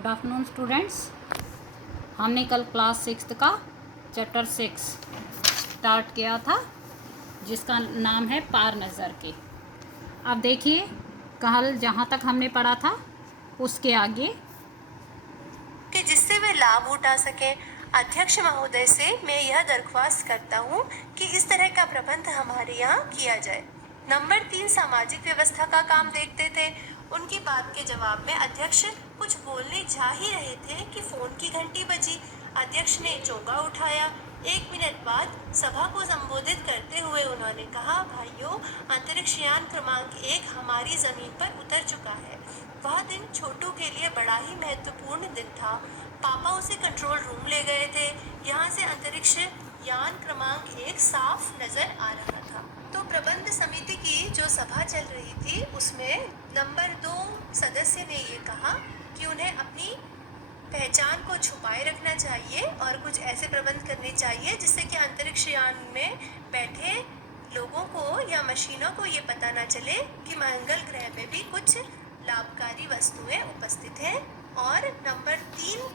Good afternoon students. हमने कल class 6 का चैप्टर 6 स्टार्ट किया था जिसका नाम है पार नज़र के। अब देखिए कल जहाँ तक हमने पढ़ा था उसके आगे कि जिससे वे लाभ उठा सकें। अध्यक्ष महोदय से मैं यह दरख्वास्त करता हूँ कि इस तरह का प्रबंध हमारे यहाँ किया जाए। नंबर 3 सामाजिक व्यवस्था का काम देखते थे। उनकी बात के जवाब में अध्यक्ष कुछ बोलने जा ही रहे थे कि फोन की घंटी बजी। अध्यक्ष ने चौका उठाया। 1 मिनट बाद सभा को संबोधित करते हुए उन्होंने कहा, भाइयों, अंतरिक्ष यान क्रमांक 1 हमारी जमीन पर उतर चुका है। वह दिन छोटू के लिए बड़ा ही महत्वपूर्ण दिन था। पापा उसे कंट्रोल रूम ले गए थे। यहाँ से अंतरिक्ष यान क्रमांक 1 साफ नजर आ रहा था। तो प्रबंध समिति की जो सभा चल रही थी उसमें नंबर 2 सदस्य ने ये कहा कि उन्हें अपनी पहचान को छुपाए रखना चाहिए और कुछ ऐसे प्रबंध करने चाहिए जिससे कि अंतरिक्ष यान में बैठे लोगों को या मशीनों को ये पता ना चले कि मंगल ग्रह में भी कुछ लाभकारी वस्तुएं उपस्थित हैं। और नंबर 3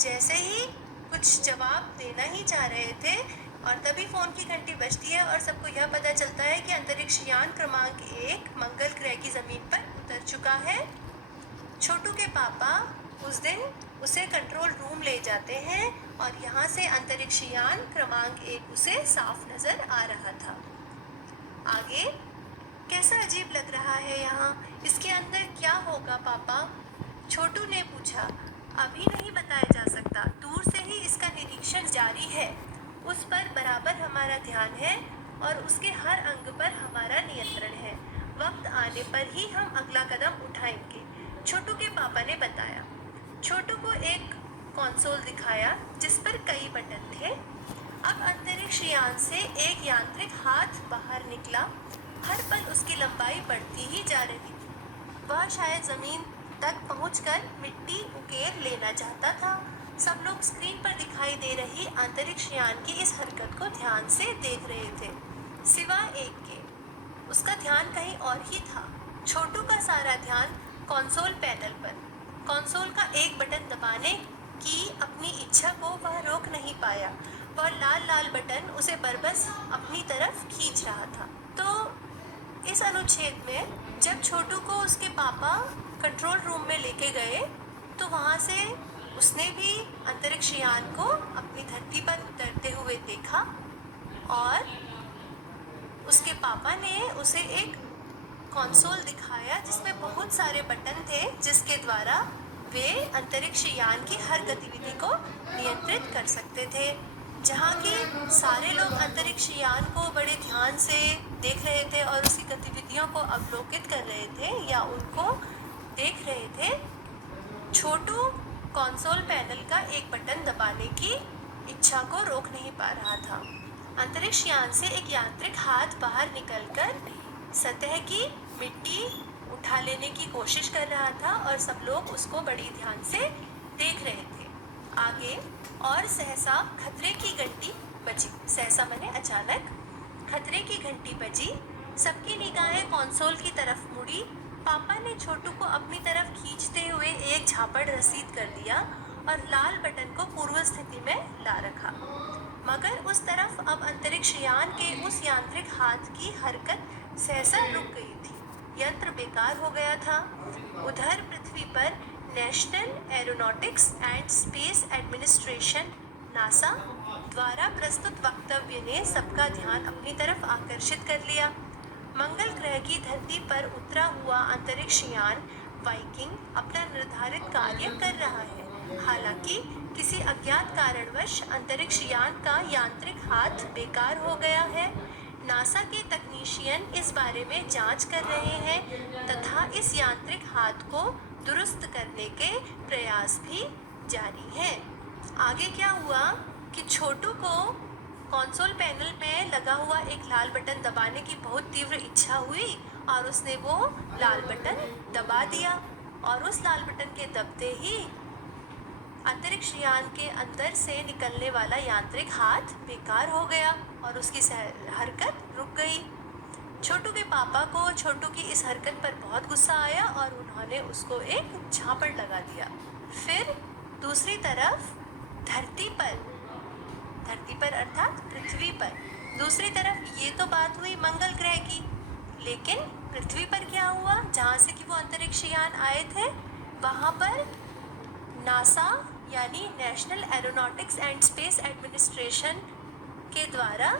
जैसे ही कुछ जवाब देना ही चाह रहे थे और तभी फोन की घंटी बजती है और सबको यह पता चलता है कि अंतरिक्ष यान क्रमांक 1 मंगल ग्रह की जमीन पर उतर चुका है। छोटू के पापा उस दिन उसे कंट्रोल रूम ले जाते हैं और यहाँ से अंतरिक्ष यान क्रमांक 1 उसे साफ नजर आ रहा था। आगे कैसा अजीब लग रहा है यहाँ, इसके अंदर क्या होगा पापा? छोटू ने पूछा। अभी नहीं बताया जा सकता, दूर से ही इसका निरीक्षण जारी है। उस पर बराबर हमारा ध्यान है और उसके हर अंग पर हमारा नियंत्रण है। वक्त आने पर ही हम अगला कदम उठाएंगे, छोटू के पापा ने बताया। छोटू को एक कंसोल दिखाया जिस पर कई बटन थे। अब अंतरिक्ष यान से एक यांत्रिक हाथ बाहर निकला। हर पल उसकी लंबाई बढ़ती ही जा रही थी। वह शायद जमीन तक पहुंचकर मिट्टी उकेर लेना चाहता था। सब लोग स्क्रीन पर दिखाई दे रही अंतरिक्ष यान की इस हरकत को ध्यान से देख रहे थे, सिवाय एक के। उसका ध्यान कहीं और ही था। छोटू का सारा ध्यान कंसोल पैनल पर। कंसोल का एक बटन दबाने की अपनी इच्छा को वह रोक नहीं पाया। वह लाल लाल बटन उसे बरबस अपनी तरफ खींच रहा था। तो इस अनुच्छेद में जब छोटू को उसके पापा कंट्रोल रूम में लेके गए तो वहाँ से उसने भी अंतरिक्ष यान को अपनी धरती पर उतरते हुए देखा और उसके पापा ने उसे एक कंसोल दिखाया जिसमें बहुत सारे बटन थे जिसके द्वारा वे अंतरिक्ष यान की हर गतिविधि को नियंत्रित कर सकते थे। जहाँ की सारे लोग अंतरिक्ष यान को बड़े ध्यान से देख रहे थे और उसकी गतिविधियों को अवलोकित कर रहे थे या उनको देख रहे थे, छोटू कंसोल पैनल का एक बटन दबाने की इच्छा को रोक नहीं पा रहा था। अंतरिक्ष यान से एक यांत्रिक हाथ बाहर निकलकर सतह की मिट्टी उठा लेने की कोशिश कर रहा था और सब लोग उसको बड़ी ध्यान से देख रहे थे। आगे और सहसा खतरे की घंटी बजी। सहसा मैंने अचानक। खतरे की घंटी बजी। सबकी निगाहें कंसोल की तरफ मुड़ी। पापा ने छोटू को अपनी तरफ खींचते हुए एक झापड़ रसीद कर दिया और लाल बटन को पूर्व स्थिति में ला रखा। मगर उस तरफ अब अंतरिक्ष यान के उस यांत्रिक हाथ की हरकत सहसा रुक गई थी। यंत्र बेकार हो गया था। उधर पृथ्वी पर national aeronautics and space administration NASA द्वारा प्रस्तुत वक्तव्य ने सबका ध्यान अपनी तरफ आकर्षित कर लिया। मंगल ग्रह की धरती पर उतरा हुआ अंतरिक्ष यान वाइकिंग अपना निर्धारित कार्य कर रहा है। हालांकि किसी अज्ञात कारणवश अंतरिक्ष यान का यांत्रिक हाथ बेकार हो गया है। नासा के तकनीशियन इस बारे में जांच कर रहे हैं तथा इस यांत्रिक हाथ को दुरुस्त करने के प्रयास भी जारी हैं। आगे क्या हुआ कि छोटू को कंसोल पैनल में लगा हुआ एक लाल बटन दबाने की बहुत तीव्र इच्छा हुई और उसने वो लाल बटन दबा दिया और उस लाल बटन के दबते ही अंतरिक्ष यान के अंदर से निकलने वाला यांत्रिक हाथ बेकार हो गया और उसकी हरकत रुक गई। छोटू के पापा को छोटू की इस हरकत पर बहुत गुस्सा आया और उन्होंने उसको एक झापड़ लगा दिया। फिर दूसरी तरफ धरती पर अर्थात पृथ्वी पर। दूसरी तरफ ये तो बात हुई मंगल ग्रह की, लेकिन पृथ्वी पर क्या हुआ? जहाँ से कि वो अंतरिक्ष यान आए थे, वहाँ पर नासा यानी national aeronautics and space administration के द्वारा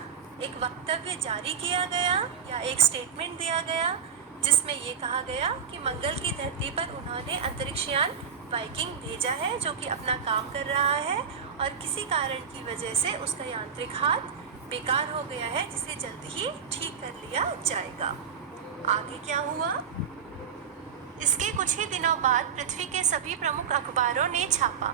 एक वक्तव्य जारी किया गया या एक स्टेटमेंट दिया गया, जिसमें ये कहा गया कि मंगल की धरती पर उन्होंने अंतरिक्ष यान वाइकिंग भेजा है, जो कि अपना काम कर रहा है और किसी कारण की वजह से उसका यांत्रिक हाथ बेकार हो गया है, जिसे जल्द ही ठीक कर लिया जाएगा। आगे क्या हुआ? इसके कुछ ही दिनों बाद पृथ्वी के सभी प्रमुख अखबारों ने छापा।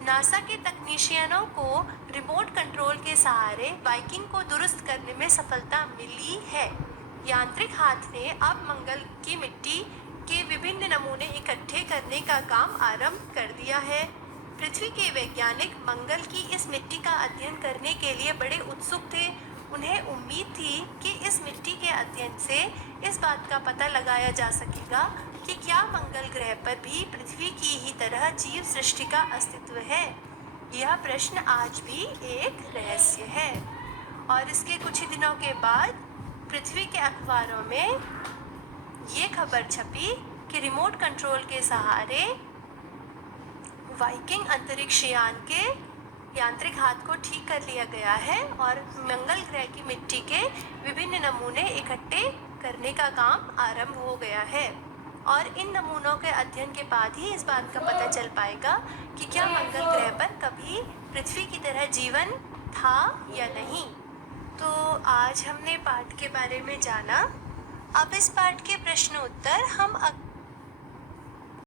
नासा के तकनीशियनों को रिमोट कंट्रोल के सहारे वाइकिंग को दुरुस्त करने में सफलता मिली है। यांत्रिक हाथ ने अब मंगल की मिट्टी के विभिन्न नमूने इकट्ठे करने का काम आरंभ कर दिया है। पृथ्वी के वैज्ञानिक मंगल की इस मिट्टी का अध्ययन करने के लिए बड़े उत्सुक थे। उन्हें उम्मीद थी कि इस मिट्टी के अध्ययन से इस बात का पता लगाया जा सकेगा कि क्या मंगल ग्रह पर भी पृथ्वी की ही तरह जीव सृष्टि का अस्तित्व है। यह प्रश्न आज भी एक रहस्य है। और इसके कुछ ही दिनों के बाद पृथ्वी के अखबारों में ये खबर छपी कि रिमोट कंट्रोल के सहारे वाइकिंग अंतरिक्ष यान के यांत्रिक हाथ को ठीक कर लिया गया है और मंगल ग्रह की मिट्टी के विभिन्न नमूने इकट्ठे करने का काम आरंभ हो गया है। और इन नमूनों के अध्ययन के बाद ही इस बात का पता चल पाएगा कि क्या मंगल ग्रह पर कभी पृथ्वी की तरह जीवन था या नहीं। तो आज हमने पाठ के बारे में जाना। अब इस पाठ के प्रश्न उत्तर हम